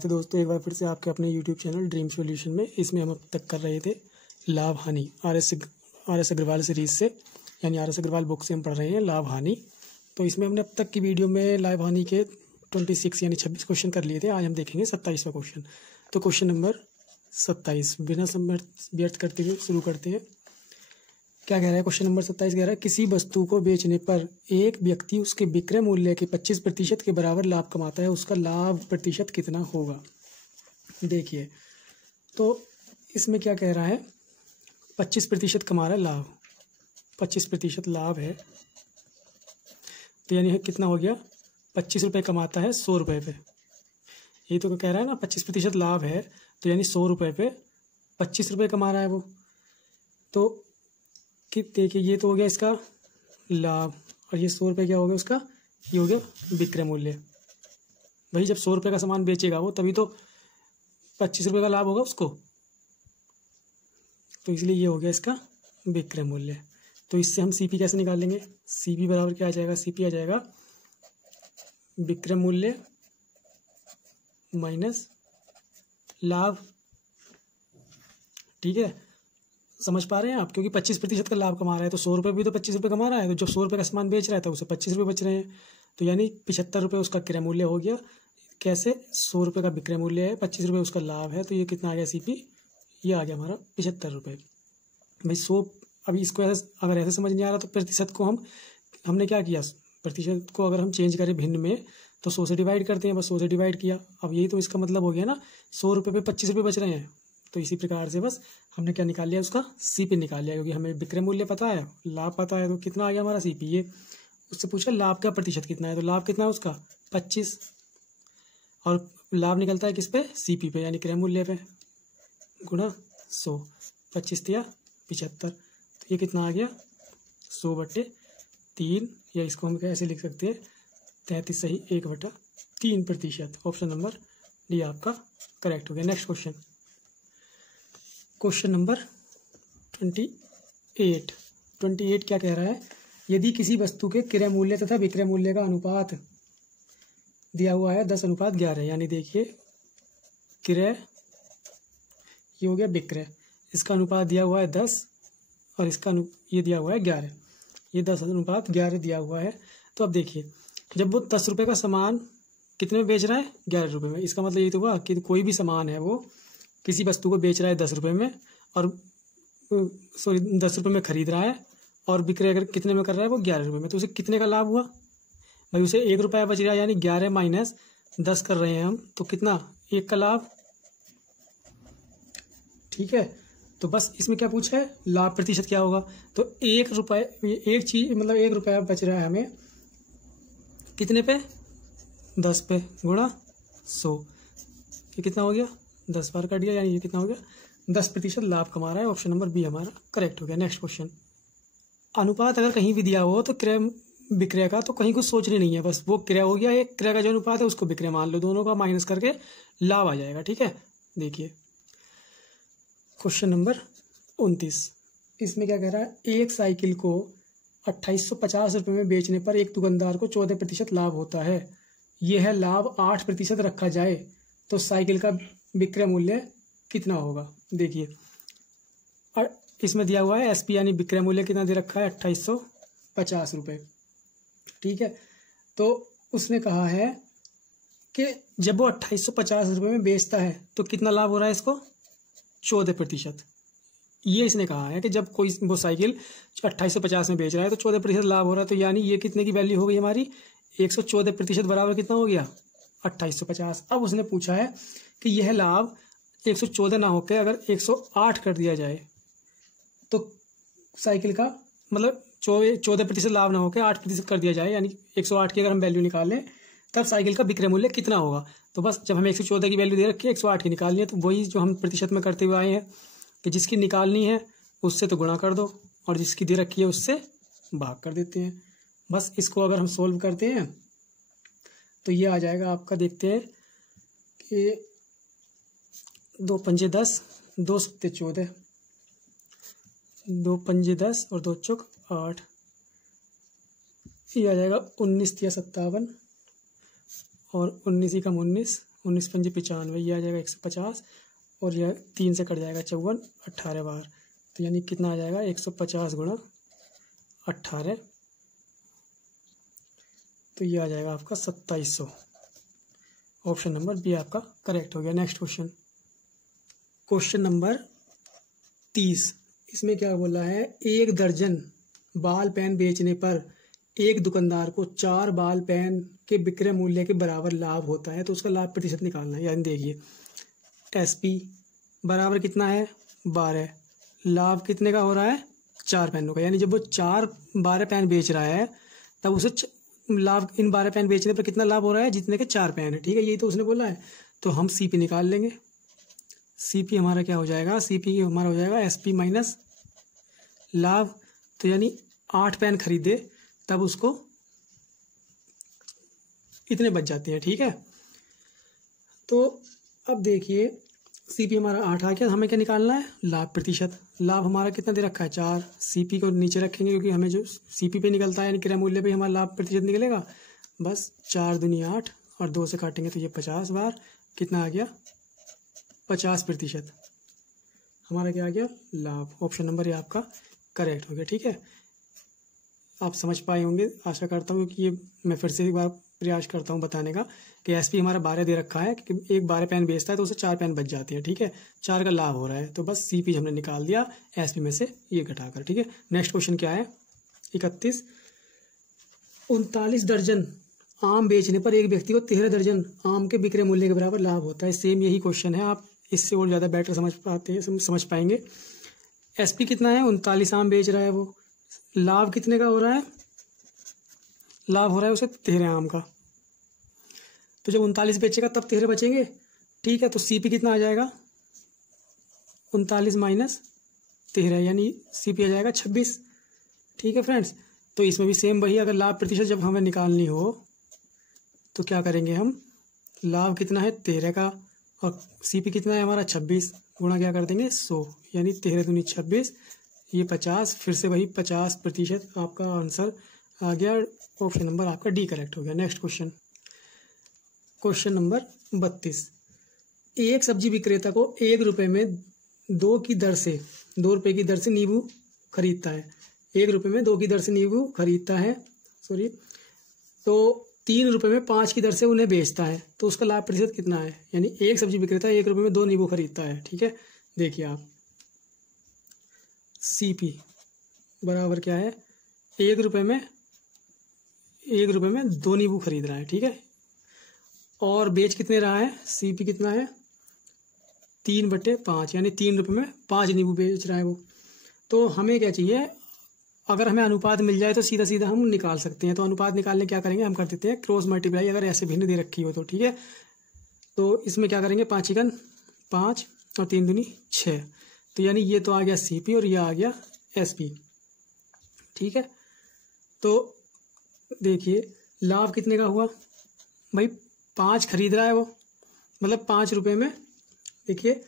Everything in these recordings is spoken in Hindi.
स्वागत है दोस्तों एक बार फिर से आपके अपने YouTube चैनल ड्रीम सॉल्यूशन में। इसमें हम अब तक कर रहे थे लाभ हानि आर एस अग्रवाल सीरीज़ से, यानी आर एस अग्रवाल बुक से हम पढ़ रहे हैं लाभ हानि। तो इसमें हमने अब तक की वीडियो में लाभ हानि के 26 यानी 26 क्वेश्चन कर लिए थे। आज हम देखेंगे 27वां क्वेश्चन। तो क्वेश्चन नंबर 27 बिना समय व्यर्थ करते हुए शुरू करते हैं। क्या कह रहा है क्वेश्चन नंबर 27? कह रहा है किसी वस्तु को बेचने पर एक व्यक्ति उसके विक्रय मूल्य के 25% के बराबर लाभ कमाता है, उसका लाभ प्रतिशत कितना होगा? देखिए तो इसमें क्या कह रहा है, 25% कमा रहा है लाभ, 25% लाभ है तो यानी कितना हो गया, 25 रुपये कमाता है 100 रुपये पे। ये तो कह रहा है ना 25% लाभ है तो यानी 100 रुपये पे 25 रुपये कमा रहा है वो। तो कि देखिए ये तो हो गया इसका लाभ, और ये 100 रुपये क्या हो गया उसका, ये हो गया विक्रय मूल्य। भाई जब 100 रुपये का सामान बेचेगा वो तभी तो 25 रुपये का लाभ होगा उसको, तो इसलिए ये हो गया इसका विक्रय मूल्य। तो इससे हम सीपी कैसे निकालेंगे? सीपी बराबर क्या आ जाएगा? सीपी आ जाएगा विक्रय मूल्य माइनस लाभ। ठीक है, समझ पा रहे हैं आप? क्योंकि 25% का लाभ कमा रहा है तो 100 रुपये भी तो 25 रुपये कमा रहा है, तो जब 100 रुपये का सामान बेच रहा है तो उसे 25 रुपये बच रहे हैं, तो यानी 75 रुपये उसका क्रय मूल्य हो गया। कैसे? 100 रुपये का विक्रय मूल्य है, 25 रुपये उसका लाभ है, तो ये कितना आ गया सीपी? ये आ गया हमारा 75 रुपये। भाई 100, अभी इसको ऐसे अगर ऐसे समझ नहीं आ रहा तो प्रतिशत को हमने क्या किया, प्रतिशत को अगर हम चेंज करें भिन्न में तो 100 से डिवाइड करते हैं, बस 100 से डिवाइड किया। अब यही तो इसका मतलब हो गया ना, 100 रुपये पे 25 रुपये बच रहे हैं। तो इसी प्रकार से बस हमने क्या निकाल लिया, उसका सीपी निकाल लिया, क्योंकि हमें विक्रय मूल्य पता है, लाभ पता है, तो कितना आ गया हमारा सीपी। ये उससे पूछा लाभ का प्रतिशत कितना है, तो लाभ कितना है उसका 25, और लाभ निकलता है किस पे? सीपी पे, यानी क्रय मूल्य पे, गुणा 100, 25 या 75, तो ये कितना आ गया 100/3, या इसको हम कैसे लिख सकते हैं 33 सही 1/3%। ऑप्शन नंबर डी आपका करेक्ट हो गया। नेक्स्ट क्वेश्चन, क्वेश्चन नंबर 28 क्या कह रहा है, यदि किसी वस्तु के क्रय मूल्य तथा विक्रय मूल्य का अनुपात दिया हुआ है 10:11, यानी देखिए क्रय ये हो गया विक्रय, इसका अनुपात दिया हुआ है 10 और इसका ये दिया हुआ है 11, ये 10:11 दिया हुआ है। तो अब देखिए जब वो 10 रुपये का सामान कितने में बेच रहा है? 11 रुपये में। इसका मतलब ये तो हुआ कि कोई भी सामान है वो किसी वस्तु को बेच रहा है 10 रुपये में, और 10 रुपये में खरीद रहा है, और विक्रय अगर कितने में कर रहा है वो 11 रुपये में, तो उसे कितने का लाभ हुआ? भाई उसे 1 रुपया बच रहा है, यानी 11 माइनस 10 कर रहे हैं हम, तो कितना 1 का लाभ। ठीक है, तो बस इसमें क्या पूछा है, लाभ प्रतिशत क्या होगा। तो 1 रुपये, एक चीज मतलब 1 रुपया बच रहा है हमें कितने पे? 10 पे, गुणा 100, ये कितना हो गया 10 बार कट गया, यानी ये कितना हो गया 10% लाभ कमा रहा है। ऑप्शन नंबर बी हमारा करेक्ट हो गया। नेक्स्ट क्वेश्चन, अनुपात अगर कहीं भी दिया हो तो क्रय विक्रय का तो कहीं कुछ सोचनी नहीं है, बस वो क्रय हो गया, एक क्रय का जो अनुपात है उसको विक्रय मान लो, दोनों का माइनस करके लाभ आ जाएगा। ठीक है, देखिए क्वेश्चन नंबर 29, इसमें क्या कह रहा है, एक साइकिल को 2850 रुपये में बेचने पर एक दुकानदार को 14% लाभ होता है। यह है लाभ 8% रखा जाए तो साइकिल का विक्रय मूल्य कितना होगा? देखिए इसमें दिया हुआ है एसपी, यानी विक्रय मूल्य कितना दे रखा है 2850 रुपये। ठीक है, तो उसने कहा है कि जब वो 2850 रुपये में बेचता है तो कितना लाभ हो रहा है इसको? 14%। ये इसने कहा है कि जब कोई वो साइकिल 2850 में बेच रहा है तो 14% लाभ हो रहा है, तो यानी ये कितने की वैल्यू हो गई हमारी 114% बराबर कितना हो गया 2850। अब उसने पूछा है कि यह लाभ 114 ना होकर अगर 108 कर दिया जाए तो साइकिल का मतलब 14% लाभ ना होकर 8% कर दिया जाए, यानी 108 की अगर हम वैल्यू निकाल लें तब साइकिल का विक्रय मूल्य कितना होगा। तो बस जब हमें 114 की वैल्यू दे रखी है 108 की निकालनी है, तो वही जो हम प्रतिशत में करते हुए आए हैं कि जिसकी निकालनी है उससे तो गुणा कर दो और जिसकी दे रखी है उससे भाग कर देते हैं। बस इसको अगर हम सोल्व करते हैं तो ये आ जाएगा आपका, देखते हैं कि 2 पंजे 10, 2 सत्ते 14, 2 पंजे 10 और 2 चौक 8, ये आ जाएगा 19 या 57, और 19 ही कम 19 19 पंजे 95, ये आ जाएगा 150, और यह 3 से कट जाएगा 54, 18 बार, तो यानी कितना आ जाएगा 150 गुणा 18, तो ये आ जाएगा आपका 2700। ऑप्शन नंबर बी आपका करेक्ट हो गया। नेक्स्ट क्वेश्चन, क्वेश्चन नंबर 30, इसमें क्या बोला है, 1 दर्जन बाल पेन बेचने पर एक दुकानदार को 4 बाल पेन के विक्रय मूल्य के बराबर लाभ होता है, तो उसका लाभ प्रतिशत निकालना है। यानी देखिए एसपी बराबर कितना है 12, लाभ कितने का हो रहा है 4 पेनों का, यानी जब वो 12 पेन बेच रहा है तब उसे लाभ, इन 12 पेन बेचने पर कितना लाभ हो रहा है, जितने के 4 पेन है, ठीक है, यही तो उसने बोला है। तो हम सीपी निकाल लेंगे। सीपी हमारा क्या हो जाएगा, सीपी हमारा हो जाएगा एसपी माइनस लाभ, तो यानी 8 पेन खरीदे तब उसको इतने बच जाते हैं, ठीक है। तो अब देखिए सीपी हमारा 8 आ गया, हमें क्या निकालना है, लाभ प्रतिशत। लाभ हमारा कितना दे रखा है 4, सीपी को नीचे रखेंगे क्योंकि हमें जो सीपी पे निकलता है यानी क्रय मूल्य पे हमारा लाभ प्रतिशत निकलेगा। बस 4 दूनी 8 और 2 से काटेंगे तो ये 50 बार, कितना आ गया 50%, हमारा क्या आ गया लाभ। ऑप्शन नंबर ये आपका करेक्ट हो गया, ठीक है। आप समझ पाए होंगे आशा करता हूँ कि ये मैं फिर से एक बार प्रयास करता हूँ बताने का कि एसपी हमारा 12 दे रखा है कि एक 12 पेन बेचता है तो उसे 4 पेन बच जाती है, ठीक है, 4 का लाभ हो रहा है, तो बस सीपी हमने निकाल दिया एसपी में से ये घटाकर, ठीक है। नेक्स्ट क्वेश्चन क्या है 31, 39 दर्जन आम बेचने पर एक व्यक्ति को 13 दर्जन आम के विक्रय मूल्य के बराबर लाभ होता है। सेम यही क्वेश्चन है, आप इससे और ज़्यादा बेटर समझ पाएंगे। एसपी कितना है 39 आम बेच रहा है वो, लाभ कितने का हो रहा है, लाभ हो रहा है उसे 13 आम का, तो जब 39 बेचेगा तब 13 बचेंगे, ठीक है। तो सीपी कितना आ जाएगा 39 माइनस 13, यानी सीपी आ जाएगा 26, ठीक है फ्रेंड्स। तो इसमें भी सेम वही, अगर लाभ प्रतिशत जब हमें निकालनी हो तो क्या करेंगे हम, लाभ कितना है 13 का और सीपी कितना है हमारा 26, गुणा क्या कर देंगे 100, यानी 13 दूनी 26, ये 50, फिर से वही 50% आपका आंसर आ गया। ऑप्शन नंबर आपका डी करेक्ट हो गया। नेक्स्ट क्वेश्चन, क्वेश्चन नंबर 32, एक सब्जी विक्रेता को 1 रुपये में 2 रुपये की दर से नींबू खरीदता है, 1 रुपये में 2 की दर से नींबू खरीदता है, तो 3 रुपये में 5 की दर से उन्हें बेचता है, तो उसका लाभ प्रतिशत कितना है। यानी एक सब्जी विक्रेता 1 रुपये में 2 नींबू खरीदता है, ठीक है। देखिए आप सीपी बराबर क्या है, 1 रुपये में 2 नींबू खरीद रहा है, ठीक है, और बेच कितने रहा है, सीपी कितना है 3/5, यानी 3 रुपये में 5 नींबू बेच रहा है वो। तो हमें क्या चाहिए, अगर हमें अनुपात मिल जाए तो सीधा सीधा हम निकाल सकते हैं। तो अनुपात निकालने क्या करेंगे, हम कर देते हैं क्रॉस मल्टीप्लाई, अगर ऐसे भिन्न दे रखी हो तो, ठीक है। तो इसमें क्या करेंगे 5 एकन 5 और 3 दूनी 6, तो यानी ये तो आ गया सीपी और ये आ गया एसपी, ठीक है। तो देखिए लाभ कितने का हुआ भाई, 5 खरीद रहा है वो, मतलब 5 रुपये में, देखिए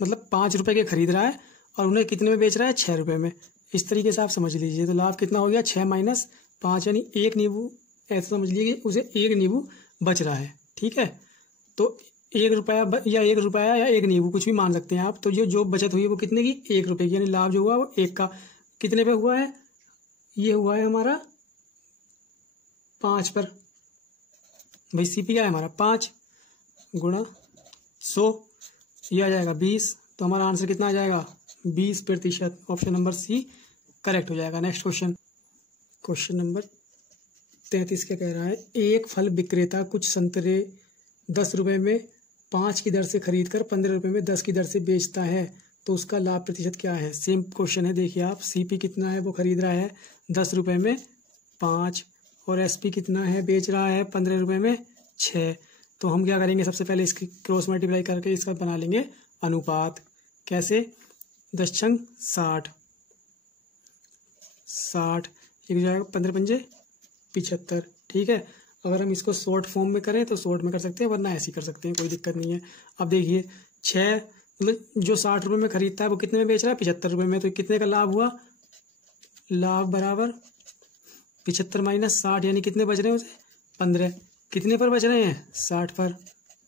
मतलब 5 रुपये के खरीद रहा है और उन्हें कितने में बेच रहा है 6 रुपये में, इस तरीके से आप समझ लीजिए। तो लाभ कितना हो गया 6 माइनस 5, यानी 1 नींबू, ऐसा समझ लीजिए कि उसे 1 नींबू बच रहा है, ठीक है। तो 1 रुपया या 1 रुपया या 1 नींबू कुछ भी मान सकते हैं आप। तो जो बचत हुई है वो कितने की 1 रुपये की, यानी लाभ जो हुआ वो 1 का, कितने पे हुआ है, ये हुआ है हमारा 5 पर, भाई सीपी क्या है हमारा 5 गुणा 100, ये आ जाएगा 20, तो हमारा आंसर कितना आ जाएगा 20%। ऑप्शन नंबर सी करेक्ट हो जाएगा। नेक्स्ट क्वेश्चन, क्वेश्चन नंबर 33 क्या कह रहा है, एक फल विक्रेता कुछ संतरे 10 रुपये में 5 की दर से खरीद कर 15 रुपये में 10 की दर से बेचता है, तो उसका लाभ प्रतिशत क्या है। सेम क्वेश्चन है, देखिए आप सीपी कितना है वो खरीद रहा है 10 रुपये में 5 और एसपी कितना है बेच रहा है 15 रुपये में 6। तो हम क्या करेंगे, सबसे पहले इसकी क्रॉस मल्टीप्लाई करके इसका बना लेंगे अनुपात। कैसे, 10 छंग 60, ये हो जाएगा 15 पंजे 75, ठीक है। अगर हम इसको शॉर्ट फॉर्म में करें तो शॉर्ट में कर सकते हैं, वरना ऐसे ही कर सकते हैं, कोई दिक्कत नहीं है। अब देखिए 6 मतलब जो 60 रुपये में खरीदता है वो कितने में बेच रहा है 75 रुपये में, तो कितने का लाभ हुआ, लाभ बराबर 75 माइनस 60, यानी कितने बच रहे हैं उसे 15, कितने पर बच रहे हैं? 60 पर।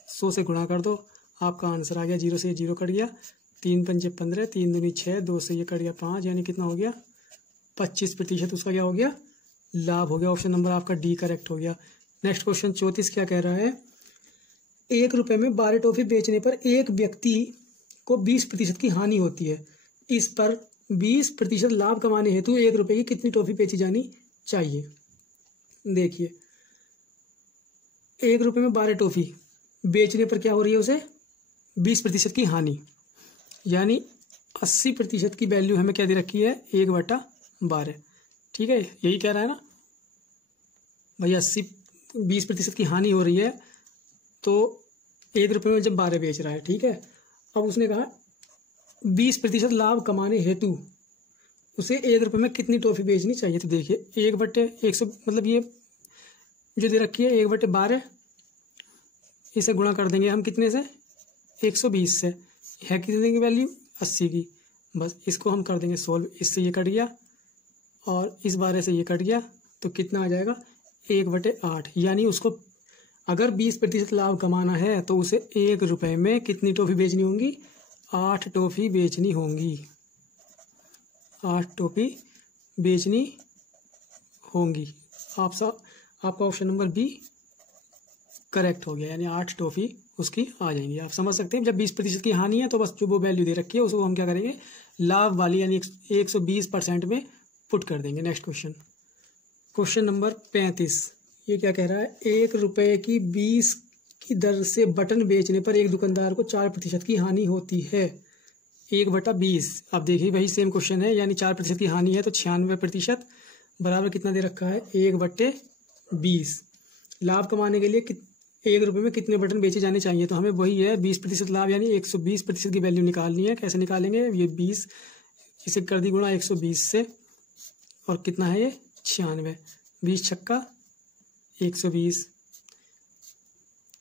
100 से गुणा कर दो, आपका आंसर आ गया। 0 से 0 कट गया, 3 पंजे 15, 3 दूनी 6, 2 से ये कट गया 5, यानी कितना हो गया? 25% उसका क्या हो गया? लाभ हो गया। ऑप्शन नंबर आपका डी करेक्ट हो गया। नेक्स्ट क्वेश्चन 34 क्या कह रहा है? 1 रुपये में 12 टॉफी बेचने पर एक व्यक्ति को 20% की हानि होती है। इस पर 20% लाभ कमाने हेतु 1 रुपये की कितनी टॉफी बेची जानी चाहिए? देखिए, 1 रुपये में 12 टॉफी बेचने पर क्या हो रही है? उसे 20% की हानि, यानी 80% की वैल्यू हमें क्या दे रखी है? 1/12। ठीक है, यही कह रहा है ना भाई। 20% की हानि हो रही है, तो 1 रुपये में जब 12 बेच रहा है, ठीक है। अब उसने कहा 20% लाभ कमाने हेतु उसे 1 रुपये में कितनी टॉफी बेचनी चाहिए? तो देखिए, 1/100 मतलब ये जो दे रखी है 1/12, इसे गुणा कर देंगे हम कितने से? 120 से। है कितने की वैल्यू? 80 की। बस इसको हम कर देंगे सोल्व। इससे ये कट गया और इस 12 से ये कट गया, तो कितना आ जाएगा? 1/8। यानी उसको अगर 20% लाभ कमाना है तो उसे 1 रुपये में कितनी टॉफी बेचनी होंगी? 8 टॉफी बेचनी होंगी। 8 टॉफी बेचनी होंगी। आपका ऑप्शन नंबर बी करेक्ट हो गया, यानी 8 टॉफी उसकी आ जाएंगी। आप समझ सकते हैं, जब 20% की हानि है तो बस जो वो वैल्यू दे रखी है उसको हम क्या करेंगे? लाभ वाली यानी 120% में पुट कर देंगे। नेक्स्ट क्वेश्चन नंबर 35, ये क्या कह रहा है? 1 रुपये की 20 की दर से बटन बेचने पर एक दुकानदार को 4% की हानि होती है। 1/20। अब देखिए वही सेम क्वेश्चन है, यानी 4% की हानि है तो 96% बराबर कितना दे रखा है? 1/20। लाभ कमाने के लिए 1 रुपये में कितने बटन बेचे जाने चाहिए? तो हमें वही है 20% लाभ, यानी 120% की वैल्यू निकालनी है। कैसे निकालेंगे? ये 20 इसे कर दी गुणा 120 से, और कितना है ये? 96। 20 छक्का 120,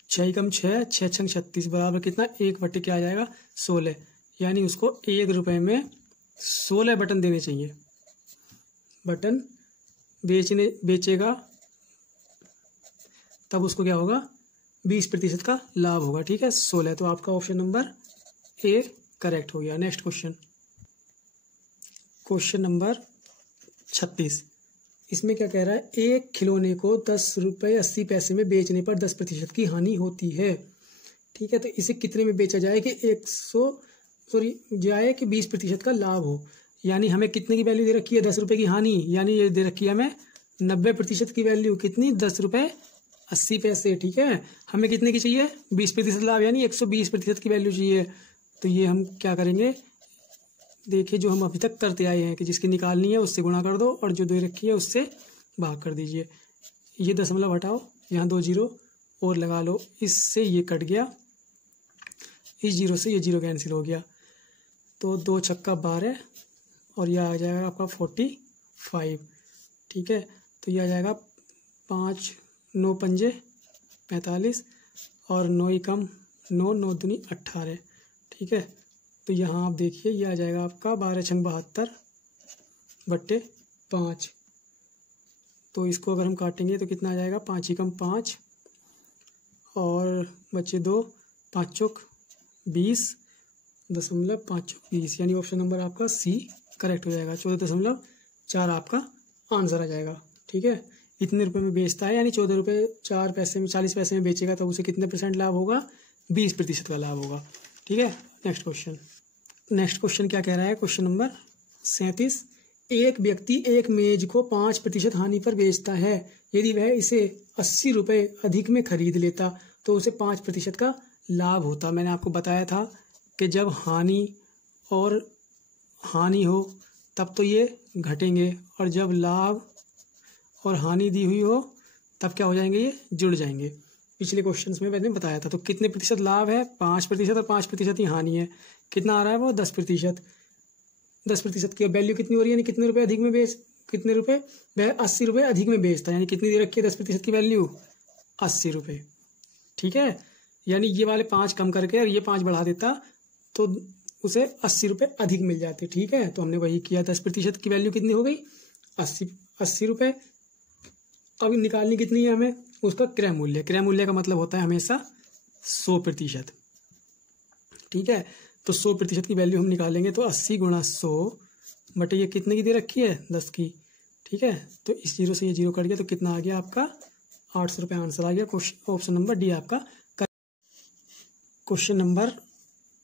6 कम 6, 6 छंग 36 बराबर कितना? 1/, क्या आ जाएगा? 16। यानी उसको 1 रुपये में 16 बटन देने चाहिए। बटन बेचेगा तब उसको क्या होगा? 20% का लाभ होगा। ठीक है, 16। तो आपका ऑप्शन नंबर ए करेक्ट हो गया। नेक्स्ट क्वेश्चन नंबर 36, इसमें क्या कह रहा है? एक खिलौने को 10 रुपये 80 पैसे में बेचने पर 10% की हानि होती है। ठीक है, तो इसे कितने में बेचा जाए कि 20% का लाभ हो? यानी हमें कितने की वैल्यू दे रखी है? 10 रुपये की हानि, यानी ये दे रखी है हमें 90% की वैल्यू। कितनी? 10 रुपये 80 पैसे। ठीक है, हमें कितने की चाहिए? 20% लाभ, यानी 120% की वैल्यू चाहिए। तो ये हम क्या करेंगे? देखिए, जो हम अभी तक करते आए हैं कि जिसकी निकालनी है उससे गुणा कर दो और जो दे रखी है उससे भाग कर दीजिए। ये दशमलव हटाओ, यहाँ 2 जीरो और लगा लो, इससे ये कट गया, इस जीरो से ये जीरो कैंसिल हो गया, तो 2 छक्का 12 और यह आ जाएगा आपका 45। ठीक है, तो यह आ जाएगा 5 9 पंजे 45 और 9 कम 9 9 दूनी 18। ठीक है, तो यहाँ आप देखिए ये आ जाएगा आपका 12 छंग 72/5। तो इसको अगर हम काटेंगे तो कितना आ जाएगा? 5 कम 5 और बचे 2, 5 चौक 20, 20.5 यानी ऑप्शन नंबर आपका सी करेक्ट हो जाएगा। 14.4 आपका आंसर आ जाएगा। ठीक है, इतने रुपए में बेचता है, यानी 14 रुपये 4 पैसे में 40 पैसे में बेचेगा तो उसे कितने % लाभ होगा? 20% का लाभ होगा। ठीक है, नेक्स्ट क्वेश्चन क्या कह रहा है? क्वेश्चन नंबर 37, एक व्यक्ति एक मेज को 5% हानि पर बेचता है। यदि वह इसे 80 रुपये अधिक में खरीद लेता तो उसे 5% का लाभ होता। मैंने आपको बताया था कि जब हानि हो तब तो ये घटेंगे, और जब लाभ और हानि दी हुई हो तब क्या हो जाएंगे? ये जुड़ जाएंगे। पिछले क्वेश्चंस में मैंने बताया था। तो कितने प्रतिशत लाभ है? 5% और 5% ही हानि है। कितना आ रहा है वो? 10%। 10% की वैल्यू कितनी हो रही है? यानी कितने रुपए अधिक में कितने रुपए? वह 80 रुपये अधिक में बेचता है, यानी कितनी दे रखी है 10% की वैल्यू? 80 रुपये। ठीक है, यानी ये वाले 5 कम करके और ये 5 बढ़ा देता तो उसे 80 रुपये अधिक मिल जाते। ठीक है, तो हमने वही किया। 10% की वैल्यू कितनी हो गई? 80 रुपये। अब निकालनी कितनी है हमें, उसका क्रय मूल्य। क्रय मूल्य का मतलब होता है हमेशा 100%। ठीक है, तो 100% की वैल्यू हम निकालेंगे तो 80 × 100 बटे ये कितने की दे रखी है, 10 की। ठीक है, तो इस जीरो से ये जीरो कट गया तो कितना आ गया आपका 800 रुपये आंसर आ गया। क्वेश्चन ऑप्शन नंबर डी आपका। क्वेश्चन नंबर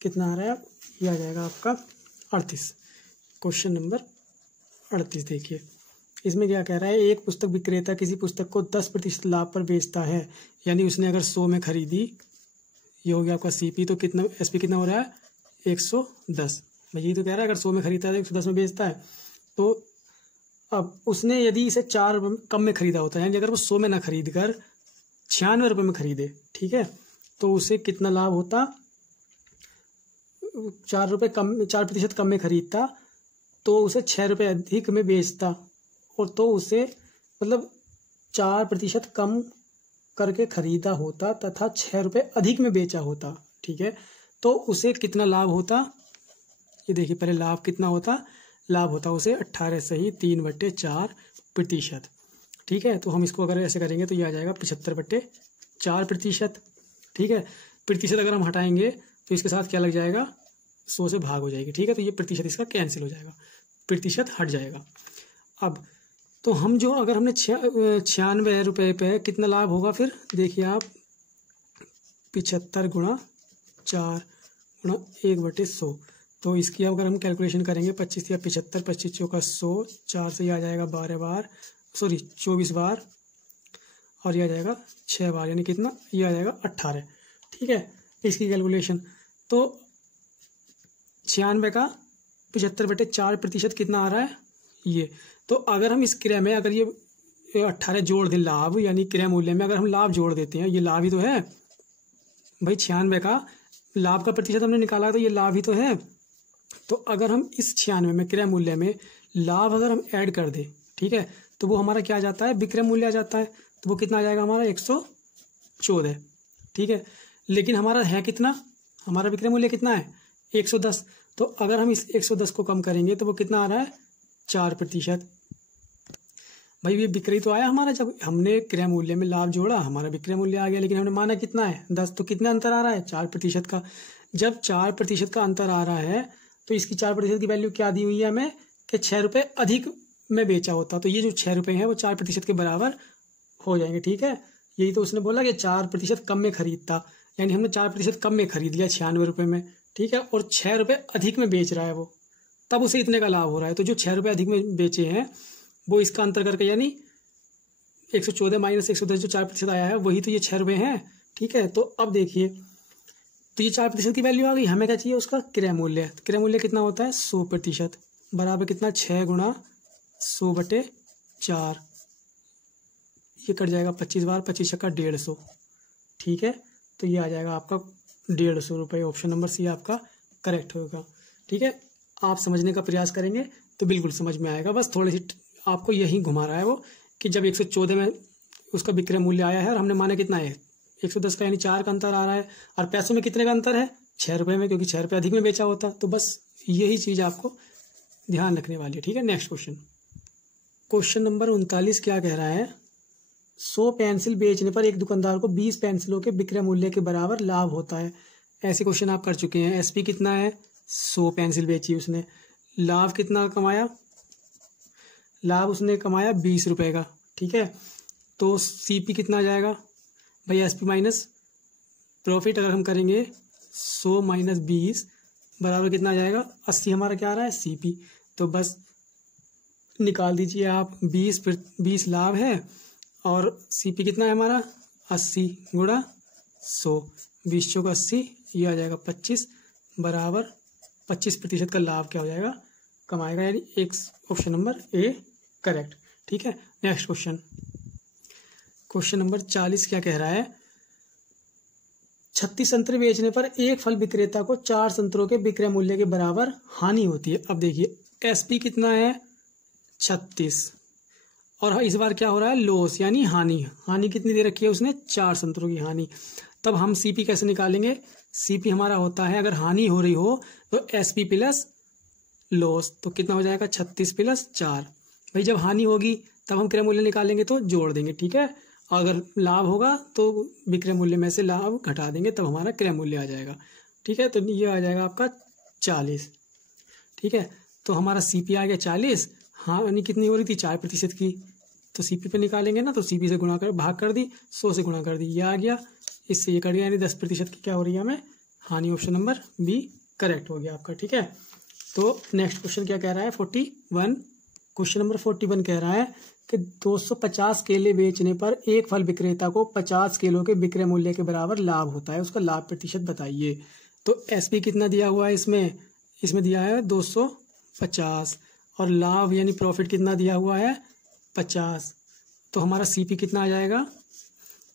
कितना आ रहा है, ये आ जाएगा आपका 38। क्वेश्चन नंबर 38 देखिए, इसमें क्या कह रहा है, एक पुस्तक विक्रेता किसी पुस्तक को 10% लाभ पर बेचता है, यानी उसने अगर 100 में खरीदी, ये हो गया आपका सीपी, तो कितना एसपी कितना हो रहा है 110। भाई ये तो कह रहा है अगर 100 में खरीदता है तो 110 में बेचता है। तो अब उसने यदि इसे 4 रुपये में कम में खरीदा होता है, यानी अगर वो 100 में ना खरीद कर 96 रुपये में खरीदे, ठीक है, तो उसे कितना लाभ होता, 4 रुपये कम, 4% कम में खरीदता तो उसे 6 रुपये अधिक में बेचता, और तो उसे मतलब 4% कम करके खरीदा होता तथा 6 रुपये अधिक में बेचा होता। ठीक है, तो उसे कितना लाभ होता, ये देखिए पहले लाभ कितना होता, लाभ होता उसे 18 सही 3/4%। ठीक है, तो हम इसको अगर ऐसे करेंगे तो ये आ जाएगा 75/4%। ठीक है, प्रतिशत अगर हम हटाएंगे तो इसके साथ क्या लग जाएगा, 100 से भाग हो जाएगी। ठीक है, तो ये प्रतिशत इसका कैंसिल हो जाएगा, प्रतिशत हट जाएगा। अब तो हम जो अगर हमने 96 रुपये पे कितना लाभ होगा, फिर देखिए आप 75 × 4 × 1/100, तो इसकी अगर हम कैलकुलेशन करेंगे 25 या 75, 25 चौका 100, 4 से ये आ जाएगा 12 बार, सॉरी 24 बार, और ये आ जाएगा 6 बार, यानी कितना, ये आ जाएगा 18। ठीक है, इसकी कैलकुलेशन तो 96 का 75/4% कितना आ रहा है ये। तो अगर हम इस क्रय में अगर ये 18 जोड़ दें लाभ, यानी क्रय मूल्य में अगर हम लाभ जोड़ देते हैं, ये लाभ ही तो है भाई, 96 का लाभ का प्रतिशत हमने निकाला तो ये लाभ ही तो है। तो अगर हम इस 96 में क्रय मूल्य में लाभ अगर हम ऐड कर दें, ठीक है, तो वो हमारा क्या आ जाता है, विक्रय मूल्य आ जाता है। तो वो कितना आ जाएगा हमारा 114। ठीक है, लेकिन हमारा है कितना, हमारा विक्रय मूल्य कितना है 110। तो अगर हम इस 110 को कम करेंगे तो वो कितना आ रहा है 4%। भाई ये विक्रय तो आया हमारा, जब हमने क्रय मूल्य में लाभ जोड़ा हमारा विक्रय मूल्य आ गया, लेकिन हमने माना कितना है 10, तो कितना अंतर आ रहा है 4% का। जब 4% का अंतर आ रहा है तो इसकी 4% की वैल्यू क्या दी हुई है हमें, कि 6 रुपये अधिक में बेचा होता, तो ये जो 6 रुपये हैं वो 4% के बराबर हो जाएंगे। ठीक है, यही तो उसने बोला कि 4% कम में खरीदता, यानी हमने 4% कम में खरीद लिया 96 रुपये में। ठीक है, और 6 रुपये अधिक में बेच रहा है वो, तब उसे इतने का लाभ हो रहा है। तो जो 6 रुपये अधिक में बेचे हैं वो इसका अंतर करके, यानी 114 - 110 जो 4% आया है वही तो ये 6 रुपये हैं। ठीक है, तो अब देखिए, तो ये 4% की वैल्यू आ गई, हमें क्या चाहिए उसका क्रय मूल्य। क्रय मूल्य कितना होता है 100%, बराबर कितना 6 × 100/4, ये कट जाएगा 25 बार, 25 छक्का 150। ठीक है, तो ये आ जाएगा आपका 150 रुपये। ऑप्शन नंबर सी आपका करेक्ट होगा। ठीक है, आप समझने का प्रयास करेंगे तो बिल्कुल समझ में आएगा। बस थोड़ी सी आपको यही घुमा रहा है वो, कि जब 114 में उसका विक्रय मूल्य आया है और हमने माना कितना है 110 का, यानी 4 का अंतर आ रहा है, और पैसों में कितने का अंतर है 6 रुपये में, क्योंकि 6 रुपये अधिक में बेचा होता। तो बस यही चीज़ आपको ध्यान रखने वाली है। ठीक है, नेक्स्ट क्वेश्चन, क्वेश्चन नंबर 39 क्या कह रहा है, 100 पेंसिल बेचने पर एक दुकानदार को 20 पेंसिलों के विक्रय मूल्य के बराबर लाभ होता है। ऐसे क्वेश्चन आप कर चुके हैं। एसपी कितना है 100 पेंसिल बेची उसने, लाभ कितना कमाया, लाभ उसने कमाया 20 रुपये का। ठीक है, तो सीपी कितना आ जाएगा भाई, एसपी माइनस प्रॉफिट अगर हम करेंगे 100 - 20 बराबर कितना आ जाएगा 80, हमारा क्या आ रहा है सीपी। तो बस निकाल दीजिए आप, 20 लाभ है और सीपी कितना है हमारा 80 × 100, 20 चौका 80, ये आ जाएगा 25, बराबर 25% का लाभ क्या हो जाएगा कमाएगा, यानी एक ऑप्शन नंबर ए करेक्ट। ठीक है, नेक्स्ट क्वेश्चन, क्वेश्चन नंबर 40 क्या कह रहा है, 36 संतरे बेचने पर एक फल विक्रेता को 4 संतरों के विक्रय मूल्य के बराबर हानि होती है। अब देखिए एसपी कितना है 36, और इस बार क्या हो रहा है लॉस, यानी हानि। हानि कितनी दे रखी है उसने 4 संतरों की हानि। तब हम सीपी कैसे निकालेंगे, सीपी हमारा होता है अगर हानि हो रही हो तो एसपी प्लस लॉस, तो कितना हो जाएगा 36 + 4। भाई जब हानि होगी तब हम क्रय मूल्य निकालेंगे तो जोड़ देंगे, ठीक है। अगर लाभ होगा तो विक्रय मूल्य में से लाभ घटा देंगे, तब हमारा क्रय मूल्य आ जाएगा, ठीक है। तो ये आ जाएगा आपका 40, ठीक है। तो हमारा सीपी आ गया 40, हानि कितनी हो रही थी 4% की, तो सीपी पे निकालेंगे ना, तो सीपी से गुणा कर भाग कर दी, 100 से गुणा कर दी, ये आ गया, इससे ये कट गया, यानी 10% की क्या हो रही है हमें हानि। ऑप्शन नंबर बी करेक्ट हो गया आपका, ठीक है। तो नेक्स्ट क्वेश्चन क्या कह रहा है 41, क्वेश्चन नंबर 41 कह रहा है कि 250 केले बेचने पर एक फल विक्रेता को 50 किलो के विक्रय मूल्य के बराबर लाभ होता है, उसका लाभ प्रतिशत बताइए। तो एसपी कितना दिया हुआ है इसमें दिया है 250, और लाभ यानी प्रॉफिट कितना दिया हुआ है 50। तो हमारा सीपी कितना आ जाएगा,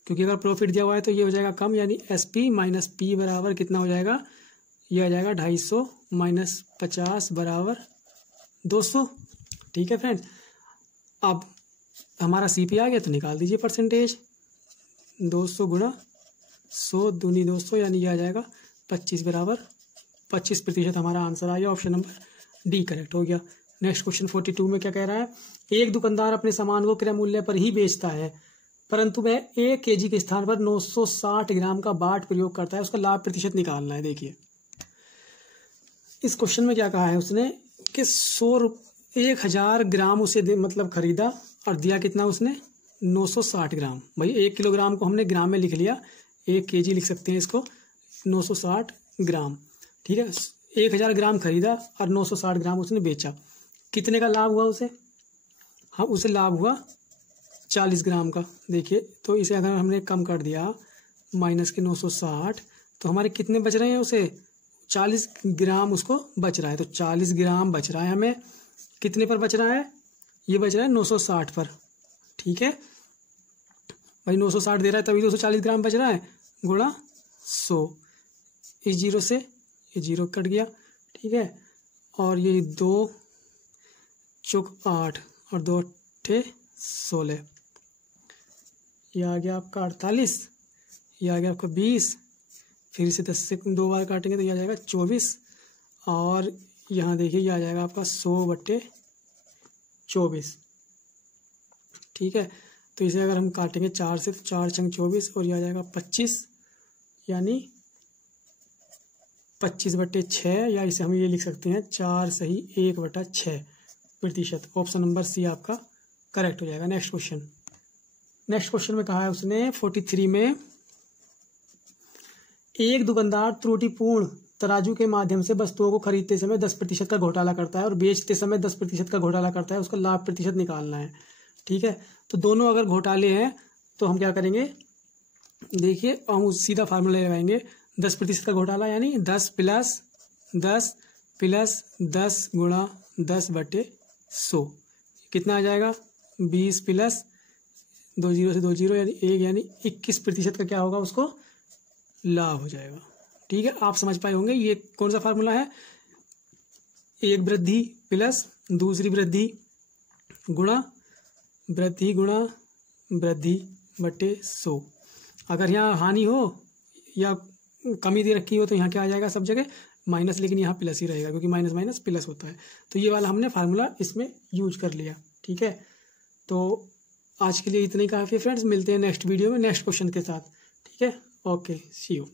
क्योंकि अगर प्रॉफिट दिया हुआ है तो ये हो जाएगा कम, यानी एसपी माइनस पी बराबर कितना हो जाएगा, ये आ जाएगा 250 माइनस 50 बराबर 200, ठीक है फ्रेंड। अब हमारा सीपी आ गया तो निकाल दीजिए परसेंटेज, 200 गुणा 100 दूनी 200, यानी ये आ जाएगा 25 बराबर 25% हमारा आंसर आ गया। ऑप्शन नंबर डी करेक्ट हो गया। नेक्स्ट क्वेश्चन 42 में क्या कह रहा है, एक दुकानदार अपने सामान को क्रय मूल्य पर ही बेचता है, परंतु वह 1 kg के स्थान पर 960 ग्राम का बाट प्रयोग करता है, उसका लाभ प्रतिशत निकालना है। देखिए इस क्वेश्चन में क्या कहा है उसने कि 1000 ग्राम उसे मतलब खरीदा और दिया कितना उसने 960 ग्राम। भाई 1 किलोग्राम को हमने ग्राम में लिख लिया, 1 kg लिख सकते हैं इसको, 960 ग्राम, ठीक है। 1000 ग्राम खरीदा और 960 ग्राम उसने बेचा, कितने का लाभ हुआ उसे, हाँ उसे लाभ हुआ 40 ग्राम का। देखिए तो इसे अगर हमने कम कर दिया माइनस के 960, तो हमारे कितने बच रहे हैं, उसे 40 ग्राम उसको बच रहा है। तो 40 ग्राम बच रहा है हमें, कितने पर बच रहा है, ये बच रहा है 960 पर, ठीक है। भाई 960 दे रहा है तभी 240 ग्राम बच रहा है, गुणा 100, इस जीरो से ये जीरो कट गया, ठीक है। और ये 2 चौक 8 और 2 अट्ठे 16, ये आ गया आपका 48, ये आ गया आपका 20, फिर इसे 10 से 2 बार काटेंगे तो ये आ जाएगा 24, और यहाँ देखिए ये आ जाएगा आपका 100/24, ठीक है। तो इसे अगर हम काटेंगे 4 से तो 4 छंग 24, और ये आ जाएगा 25, यानी 25/6, या इसे हम ये लिख सकते हैं 4 सही 1/6%। ऑप्शन नंबर सी आपका करेक्ट हो जाएगा। नेक्स्ट क्वेश्चन में कहा है उसने 43 में, एक दुकानदार त्रुटिपूर्ण तराजू के माध्यम से वस्तुओं को खरीदते समय 10% का घोटाला करता है और बेचते समय 10% का घोटाला करता है, उसका लाभ प्रतिशत निकालना है, ठीक है। तो दोनों अगर घोटाले हैं तो हम क्या करेंगे, देखिए हम सीधा फार्मूला लगाएंगे, 10% का घोटाला यानी 10 प्लस 10 गुणा 10/100, कितना आ जाएगा 20 प्लस 2 जीरो से 2 जीरो यानी 1, यानी 21% का क्या होगा उसको लाभ हो जाएगा, ठीक है। आप समझ पाए होंगे ये कौन सा फार्मूला है, एक वृद्धि प्लस दूसरी वृद्धि गुणा वृद्धि बटे 100। अगर यहाँ हानि हो या कमी दे रखी हो तो यहाँ क्या आ जाएगा सब जगह माइनस, लेकिन यहाँ प्लस ही रहेगा क्योंकि माइनस माइनस प्लस होता है। तो ये वाला हमने फार्मूला इसमें यूज कर लिया, ठीक है। तो आज के लिए इतना ही काफ़ी है फ्रेंड्स, मिलते हैं नेक्स्ट वीडियो में नेक्स्ट क्वेश्चन के साथ, ठीक है। Okay see you.